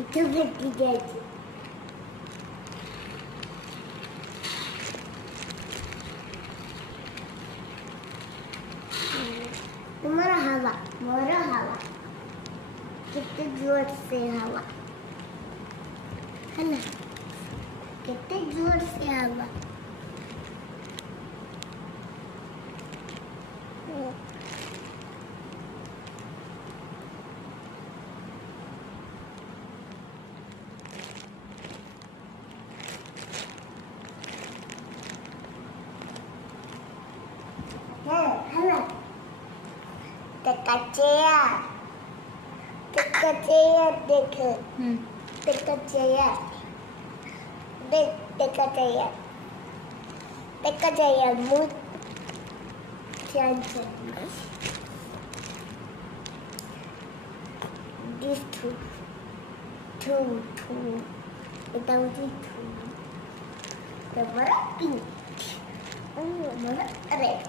itu bertiga. مرحبا مرحبا كنت جوار سيارة هلا كنت جوار سيارة هلا Tekacea, tekacea dek, tekacea, tekacea, tekacea mut, jangan. These two, without the two, the one pink, one red.